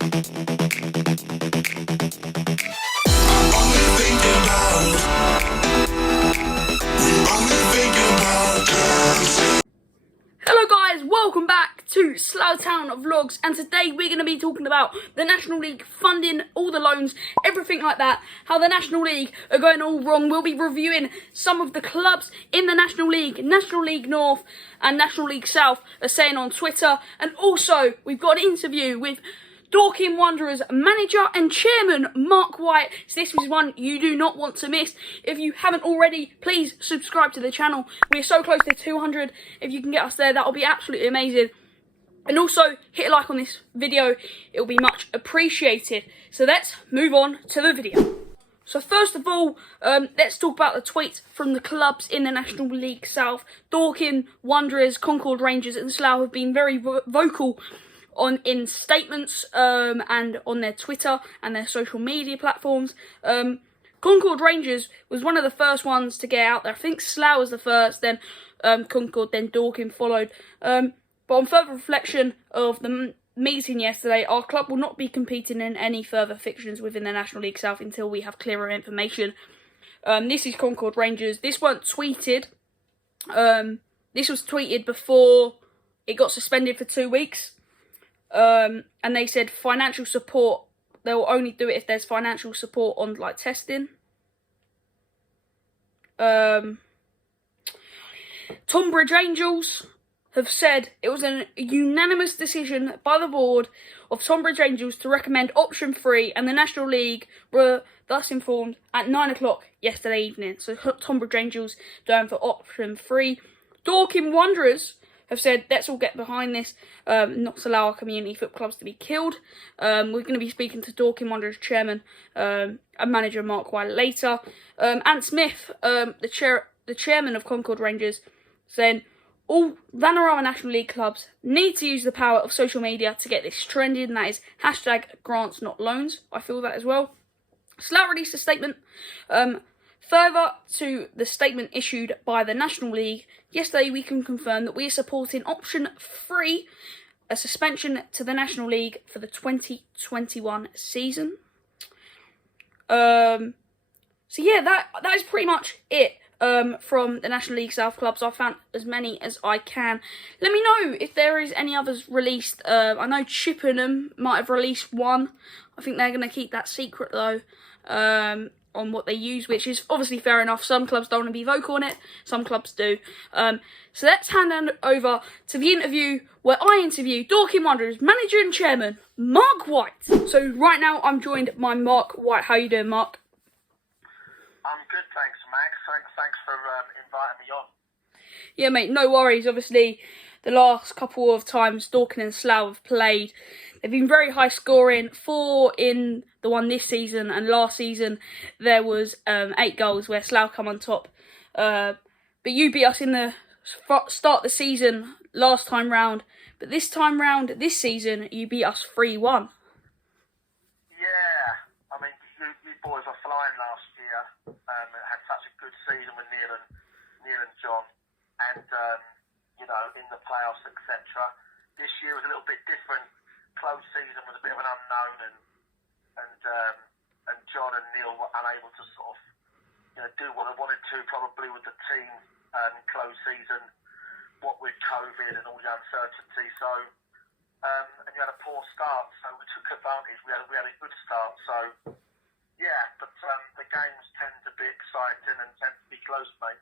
Hello guys, welcome back to Slough Town Vlogs, and today we're going to be talking about the National League funding, all the loans, everything like that, how the National League are going all wrong. We'll be reviewing some of the clubs in the National League North and National League South are saying on Twitter, and also we've got an interview with Dorking Wanderers manager and chairman Marc White. So this is one you do not want to miss. If you haven't already, please subscribe to the channel. We're so close to 200. If you can get us there, that'll be absolutely amazing. And also hit a like on this video. It'll be much appreciated. So let's move on to the video. So first of all, let's talk about the tweets from the clubs in the National League South. Dorking Wanderers, Concord Rangers and Slough have been very vocal in statements and on their Twitter and their social media platforms. Concord Rangers was one of the first ones to get out there. I think Slough was the first, then Concord, then Dorking followed. But on further reflection of the meeting yesterday, our club will not be competing in any further fixtures within the National League South until we have clearer information. This is Concord Rangers. This weren't tweeted. This was tweeted before it got suspended for 2 weeks. And they said financial support, they'll only do it if there's financial support on like testing. Tonbridge Angels have said it was a unanimous decision by the board of Tonbridge Angels to recommend option 3, and the National League were thus informed at 9 o'clock yesterday evening. So Tonbridge Angels going for option 3. Dorking Wanderers have said, let's all get behind this, not to allow our community football clubs to be killed. We're going to be speaking to Dorking Wanderers Chairman and manager Marc White later. Ant Smith, the chairman of Concord Rangers, saying, all Vanarama National League clubs need to use the power of social media to get this trending, and that is hashtag grants not loans. I feel that as well. Slough released a statement. Further to the statement issued by the National League, yesterday we can confirm that we are supporting option 3, a suspension to the National League for the 2021 season. So yeah, that is pretty much it from the National League South clubs. I found as many as I can. Let me know if there is any others released. I know Chippenham might have released one. I think they're going to keep that secret though. On what they use, which is obviously fair enough. Some clubs don't want to be vocal on it, some clubs do. So let's hand over to the interview where I interview Dorking Wanderers manager and chairman Marc White. So right now I'm joined by Marc White. How you doing, Marc? I'm good, thanks, Max. Thanks for inviting me on. Yeah, mate, no worries. Obviously, the last couple of times Dorking and Slough have played, they've been very high scoring. 4 in the one this season, and last season there was 8 goals where Slough come on top. But you beat us in the start of the season last time round. But this time round, this season, you beat us 3-1. Yeah, I mean, you boys were flying last year. Had such a good season with Neil and John, and you know, in the playoffs, etc. This year was a little bit different. Close season was a bit of an unknown, and John and Neil were unable to sort of, you know, do what they wanted to probably with the team. Close season, what with COVID and all the uncertainty. So, and you had a poor start, so we took advantage. We had a good start. So, yeah, but the games tend to be exciting and tend to be close, mate.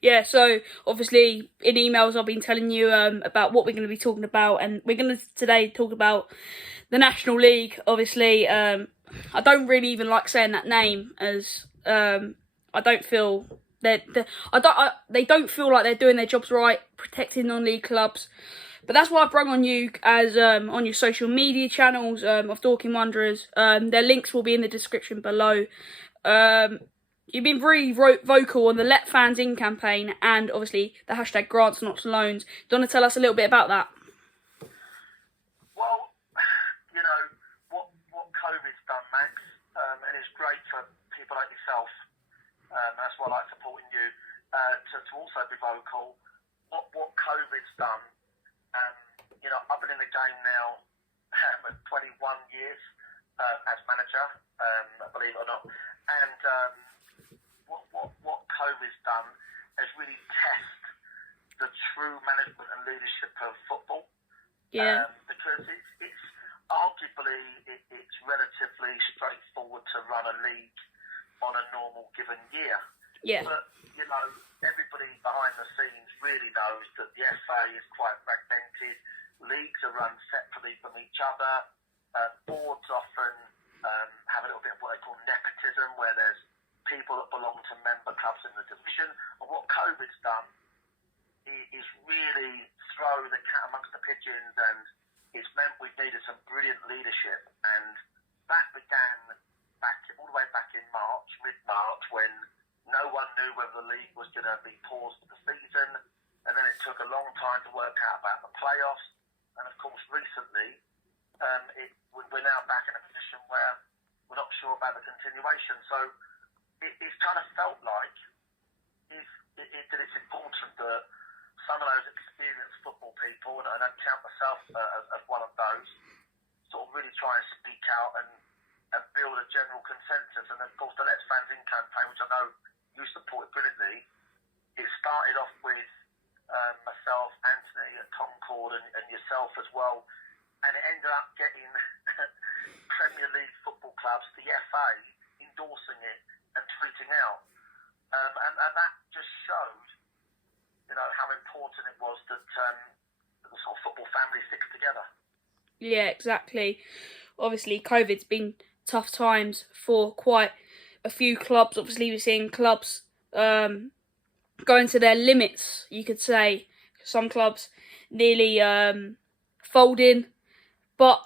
Yeah, so obviously in emails I've been telling you about what we're going to be talking about, and we're going to today talk about the National League. Obviously, I don't really even like saying that name, as I don't feel they don't feel like they're doing their jobs right, protecting non-league clubs. But that's why I've brought on you as on your social media channels of Dorking Wanderers. Their links will be in the description below. You've been very vocal on the Let Fans In campaign, and obviously the hashtag grants not loans. Do you want to tell us a little bit about that? Well, you know, what COVID's done, Max, and it's great for people like yourself, that's why I like supporting you, to also be vocal. What COVID's done, you know, I've been in the game now 21 years as manager, believe it or not. And what COVID's done is really test the true management and leadership of football. Yeah. Because it's arguably it's relatively straightforward to run a league on a normal given year. Yeah. But, everybody behind the scenes really knows that the FA is quite fragmented. Leagues are run separately from each other. Boards often have a little bit of what they call nepotism, where there's people that belong to member clubs in the division. And what COVID's done is really throw the cat amongst the pigeons, and it's meant we've needed some brilliant leadership. And that began all the way back in March, mid-March, when no one knew whether the league was going to be paused for the season, and then it took a long time to work out about the playoffs. And of course, recently, we're now back in a position where we're not sure about the continuation. So it's kind of felt like that it's important that some of those experienced football people, and I count myself as one of those, sort of really try and speak out and build a general consensus. And of course, the Let's Fans In campaign, which I know you supported brilliantly, it started off with myself, Anthony at Concord, and yourself as well. And it ended up getting Premier League football clubs, the FA, endorsing it and tweeting out. And that just showed, how important it was that the sort of football family sticks together. Yeah, exactly. Obviously, COVID's been tough times for quite a few clubs. Obviously, we're seeing clubs going to their limits, you could say. Some clubs nearly folding. But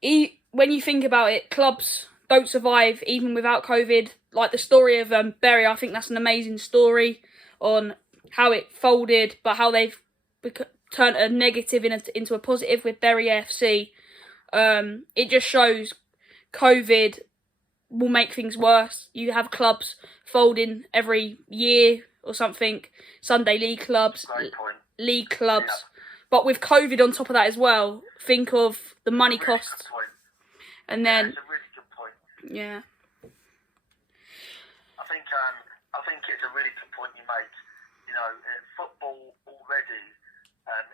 when you think about it, clubs don't survive even without COVID. Like the story of Bury, I think that's an amazing story on how it folded, but how they've turned a negative into a positive with Bury AFC. It just shows COVID will make things worse. You have clubs folding every year or something. Sunday league clubs, league clubs. Yeah. But with COVID on top of that as well, think of the money costs. And then... It's a really good point. Yeah. I think it's a really good point you made. Football already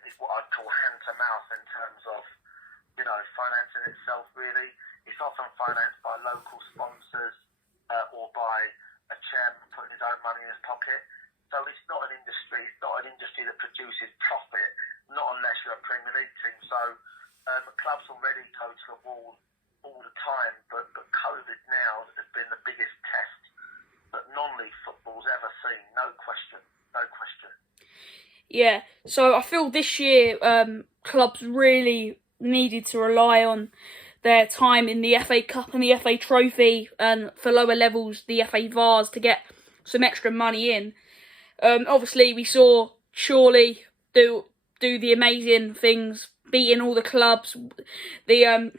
is what I'd call hand to mouth in terms of, financing itself, really. It's often financed by local sponsors or by a chairman putting his own money in his pocket. So it's not an industry. It's not an industry that produces profit, not unless you're a Premier League team. So clubs already go to the wall all the time, but COVID now has been the biggest test that non-league football's ever seen. No question. Yeah, so I feel this year clubs really needed to rely on their time in the FA Cup and the FA Trophy, and for lower levels, the FA Vars, to get some extra money in. Obviously, we saw Chorley do the amazing things, beating all the clubs. The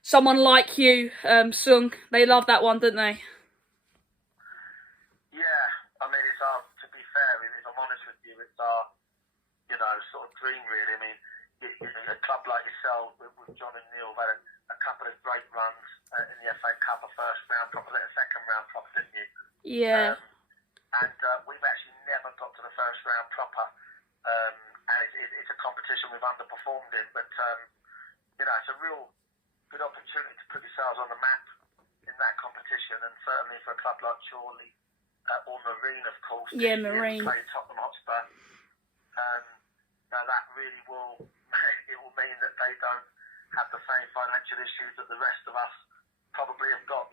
Someone Like You sung, they loved that one, didn't they? Yeah, I mean, it's our, to be fair, if I'm honest with you, it's our, sort of dream, really. I mean, a club like yourself, with John and Neil, have had a couple of great runs in the FA Cup, a first round proper, then a second round proper, didn't you? Yeah. And we've actually never got to the first round proper. And it's a competition we've underperformed in. But, it's a real good opportunity to put yourselves on the map in that competition. And certainly for a club like Chorley, or Marine, of course. Yeah, Marine. Play Tottenham Hotspur. That really will mean that they don't have the same financial issues that the rest of us probably have got,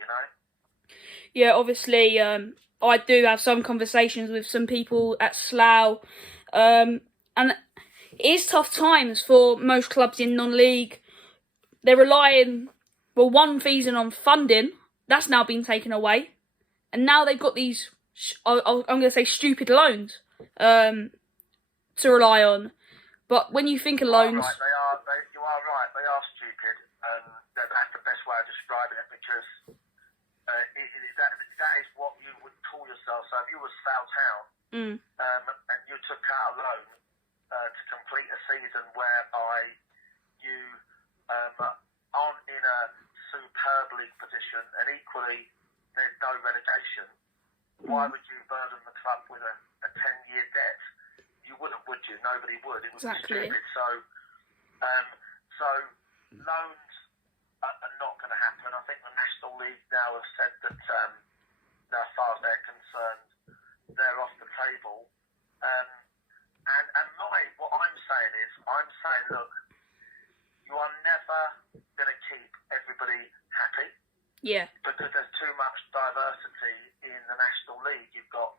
Yeah, obviously, I do have some conversations with some people at Slough, and it is tough times for most clubs in non-league. They're relying, one season on funding, that's now been taken away, and now they've got these, I'm going to say, stupid loans to rely on. But when you think of loans... You are right, they are stupid, and that's the best way of describing it, because that is what you would call yourself. So if you were Slough Town, and you took out a loan to complete a season whereby you aren't in a League position, and equally there's no relegation, why would you burden the club with a 10-year debt? You wouldn't, would you? Nobody would. It would be stupid. So loans are not going to happen. I think the National League now have said that, as far as they're concerned, they're off the table. And what I'm saying, look, you are never going to keep everybody happy. Yeah. Because there's too much diversity in the National League. You've got,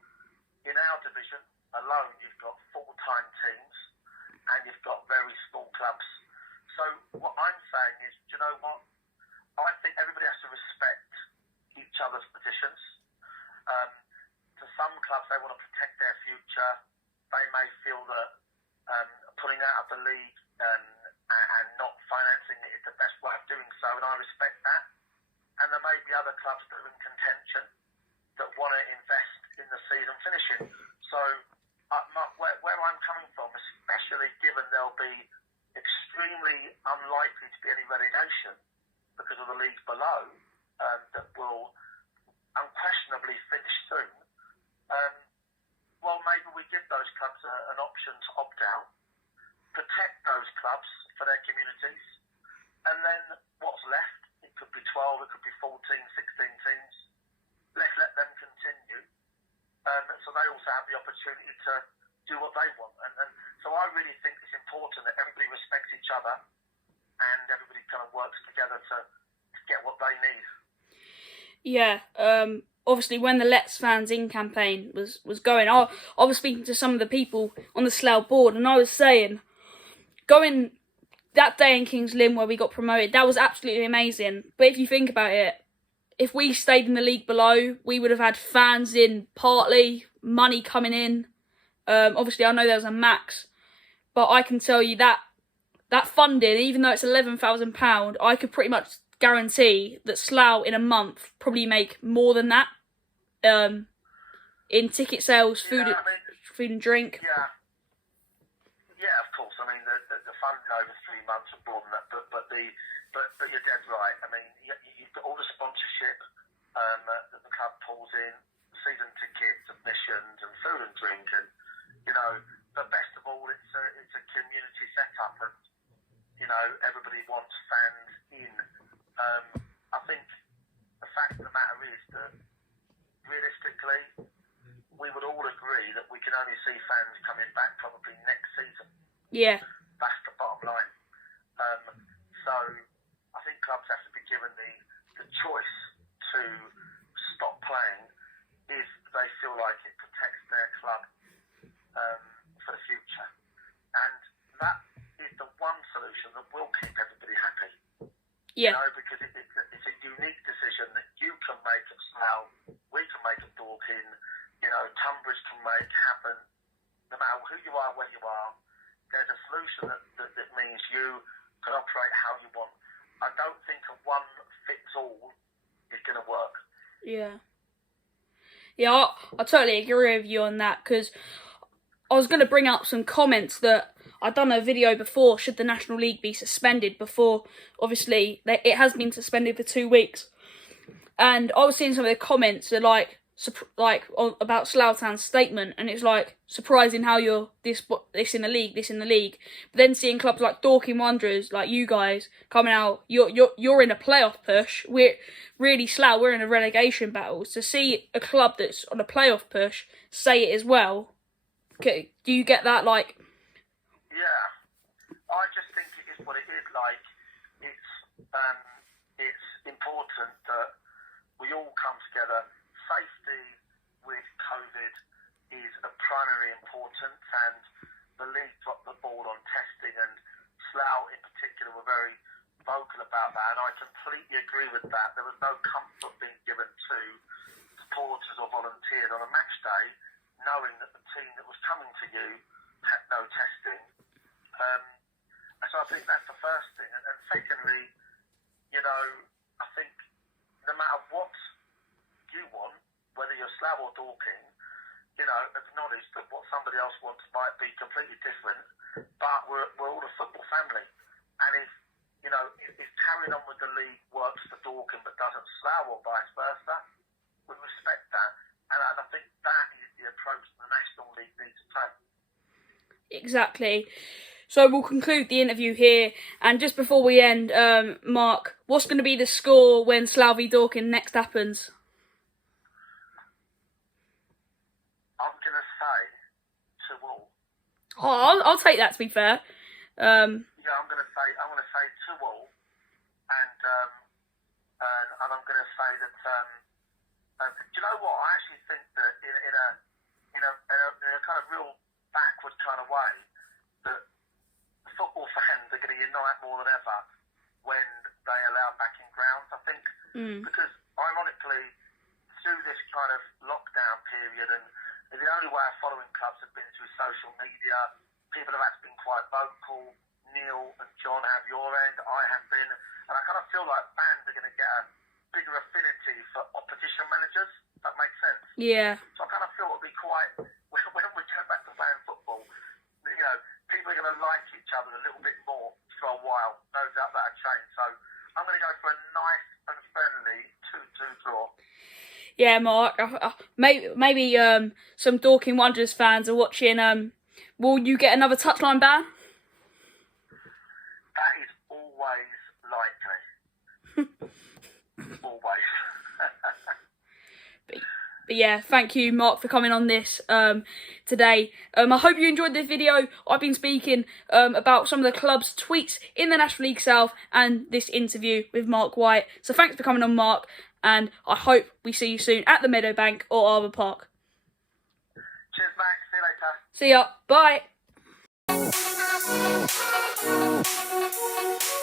in our division alone, you've got full-time teams and you've got very small clubs. So what I'm saying is, do you know what? I think everybody has to respect each other's positions. To some clubs, they want to protect their future. They may feel that pulling out of the league and not financing it is the best way of doing so, and I respect that. And there may be other clubs that are in contention that want to invest in the season finishing. So where I'm coming from, especially given there'll be extremely unlikely to be any relegation because of the leagues below that will unquestionably finish soon, well, maybe we give those clubs an option to opt out, protect those clubs for their communities, and then what's left, it could be 12, it could be 14, 16 teams, let's let them continue, so they also have the opportunity to do what they want. And so I really think it's important that everybody respects each other and everybody kind of works together to get what they need. Yeah, obviously when the Let's Fans In campaign was going, I was speaking to some of the people on the Slough board, and I was saying, going that day in Kings Lynn where we got promoted, that was absolutely amazing. But if you think about it, if we stayed in the league below, we would have had fans in partly, money coming in. Obviously, I know there was a max, but I can tell you that funding, even though it's £11,000, I could pretty much guarantee that Slough in a month probably make more than that in ticket sales, food and drink. Yeah, of course. I mean, the funding over 3 months are more than that, but you're dead right. I mean, you've got all the sponsorship that the club pulls in, season tickets, admissions, and food and drink, and but best of all, it's a community setup, and everybody wants fans in. I think the fact of the matter is that realistically, we would all agree that we can only see fans coming back probably next season. Yeah. That's the bottom line. So I think clubs have to be given the choice to stop playing if they feel like it protects their club for the future. And that is the one solution that will keep everybody happy. Yeah. Because it's a unique decision that you can make at Slough, we can make at Dorking, Tunbridge can make happen, no matter who you are, where you are. There's a solution that means you can operate how you want. I don't think a one-fits-all is going to work. Yeah. Yeah, I totally agree with you on that, because I was going to bring up some comments that I'd done a video before, should the National League be suspended before, obviously, it has been suspended for 2 weeks. And I was seeing some of the comments that about Slough Town's statement, and it's like, surprising how you're this in the league. But then seeing clubs like Dorking Wanderers, like you guys, coming out, you're in a playoff push. We're really Slough, we're in a relegation battle. To see a club that's on a playoff push say it as well, okay, do you get that? Like, yeah, I just think it is what it is. Like, it's important that we all come together. Safety with COVID is of primary importance, and the league dropped the ball on testing, and Slough in particular were very vocal about that, and I completely agree with that. There was no comfort being given to supporters or volunteers on a match day knowing that the team that was coming to you had no testing. So I think that's the first thing. And secondly, I think no matter what you want, whether you're Slough or Dorking, acknowledge that what somebody else wants might be completely different, but we're all a football family. And if carrying on with the league works for Dorking but doesn't or vice versa. We respect that, and I think that is the approach the National League needs to take. Exactly. So we'll conclude the interview here, and just before we end, Mark, what's going to be the score when Slough v Dorking next happens? I'm going to say 2-2. Oh, I'll take that, to be fair. Yeah, I'm going to say 2-2, and I'm going to say that. Do you know what? I actually think that in a kind of real backward kind of way, that football fans are going to unite more than ever when they allow backing grounds. I think because ironically, through this kind of lockdown period, and the only way of following clubs have been through social media. People have actually been quite vocal. Neil and John have your end, I have been, and I kind of feel like fans are going to get a bigger affinity for opposition managers. If that makes sense. Yeah. So I kind of feel it'll be quite when we go back to playing football. You know, people are going to like each other a little bit more for a while. No doubt that'll change. So I'm going to go for a nice and friendly 2-2 draw. Yeah, Mark. Maybe some Dorking Wanderers fans are watching. Will you get another touchline ban? That is always likely. Always. But yeah, thank you, Mark, for coming on this today. I hope you enjoyed this video. I've been speaking about some of the club's tweets in the National League South and this interview with Marc White. So thanks for coming on, Mark, and I hope we see you soon at the Meadowbank or Arbour Park. Cheers, Max. See you later. See ya. Bye.